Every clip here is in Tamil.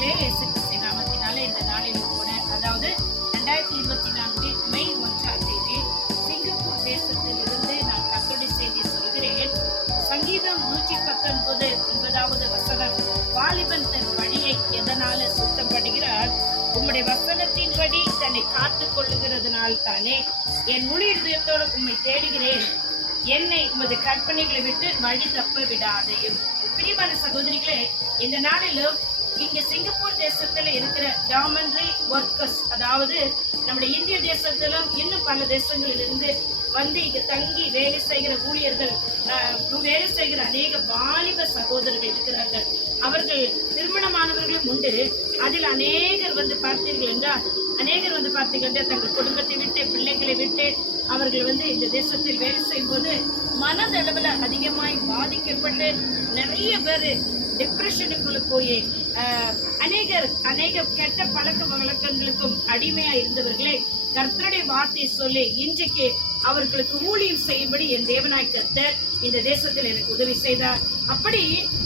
பிள்ளைகளே, இயேசு கிறிஸ்துவின் நாமத்தினாலே இந்த நாளிலும் கூட, அதாவது 2024 மே 1ஆம் தேதி சிங்கப்பூர் தேசத்தில் இருந்து நான் கர்த்தருடைய செய்தி சொல்கிறேன். சங்கீதம் 119 9வது வசனம், வாலிபன் தன் வழியை எதனால சுத்தம் பண்ணுகிறார்? உம்முடைய வசனத்தின்படி தன்னை காத்துக் கொள்ளுகிறதுனால் தானே. என் முழு இதயத்தோடு உம்மை தேடுகிறேன், என்னை உமது கற்பனைகளை விட்டு வழி தப்ப விடாதையும். பிரியமான சகோதரிகளே, இந்த நாளிலும் இங்க சிங்கப்பூர் தேசத்துல இருக்கிற டாமன்ட்ரி ஒர்க்கர்ஸ், அதாவது நம்முடைய இந்திய தேசத்திலும் இன்னும் பல தேசங்களிலிருந்து வந்து இங்க தங்கி வேலை செய்கிற ஊழியர்கள், வேலை செய்கிற அநேக வாலிப சகோதரர்கள் இருக்கிறார்கள். அவர்கள் திருமணமானவர்களும் உண்டு. அதில் அநேகர் வந்து பார்த்தீர்கள் என்றால் தங்கள் குடும்பத்தை விட்டு, பிள்ளைகளை விட்டு அவர்கள் வந்து இந்த தேசத்தில் வேலை செய்யும் போது மனதளவுல அதிகமாய் பாதிக்கப்பட்டு நிறைய பேர் டிப்ரெஷனுக்குள்ள போய் அநேக கெட்ட பழக்க வழக்கங்களுக்கும் அடிமையா இருந்தவர்களே கர்த்தருடைய வார்த்தை சொல்லி இன்றைக்கு அவர்களுக்கு ஊழியம் செய்யும்படி என் தேவனாய் கர்த்தர் இந்த தேசத்தில் எனக்கு உதவி செய்தார். அப்படி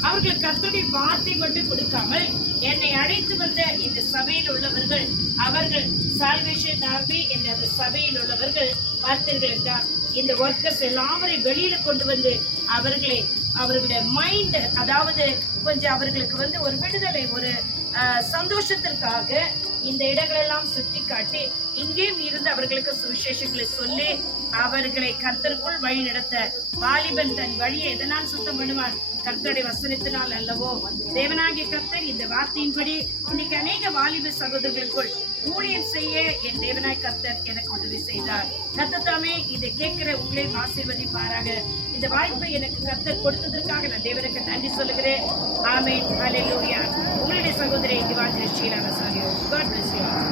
அவர்களுக்கு கர்த்தருடைய வார்த்தை மட்டும் கொடுக்காமல் என்னை அழைத்து வந்த இந்த சபையில் உள்ளவர்கள், அவர்கள் சால்வேஷன் ஆர்மி என்ற அந்த சபையில் உள்ளவர்கள் பார்த்தீர்கள் என்றால் இந்த ஒர்க்கர்ஸ் எல்லாரையும் வெளியில கொண்டு வந்து அவர்களுடைய மைண்ட், அதாவது கொஞ்சம் அவர்களுக்கு வந்து ஒரு விடுதலை, ஒரு சந்தோஷத்திற்காக இந்த இடங்களெல்லாம் சுற்றி காட்டி இங்கேயும் இருந்து அவர்களுக்கு சுவிசேஷங்களை சொல்லி அவர்களை கர்த்தருக்குள் வழி நடத்த, வாலிபன் தன் வழியை எதனால் சுத்தம் பண்ணுவான்? கர்த்தருடைய வசனத்தினால் அல்லவோ. தேவனாகிய கர்த்தர் இந்த வார்த்தையின்படி இன்னைக்கு அநேக வாலிப சகோதரர்களுக்குள் ஊழியம் செய்ய என் தேவனாய் கர்த்தர் எனக்கு உதவி செய்தார். கர்த்தத்தாமே இதை கேட்கிற உங்களை ஆசீர்வதிப்பாராக. இந்த வாய்ப்பை எனக்கு கர்த்தர் கொடுத்ததற்காக நான் தேவனுக்கு நன்றி சொல்லுகிறேன். ஆமென், ஹல்லேலூயா. உங்களுடைய சகோதரி இவாஞ்சலிஸ்ட் ஷீலா ரசாரியோ. God bless you.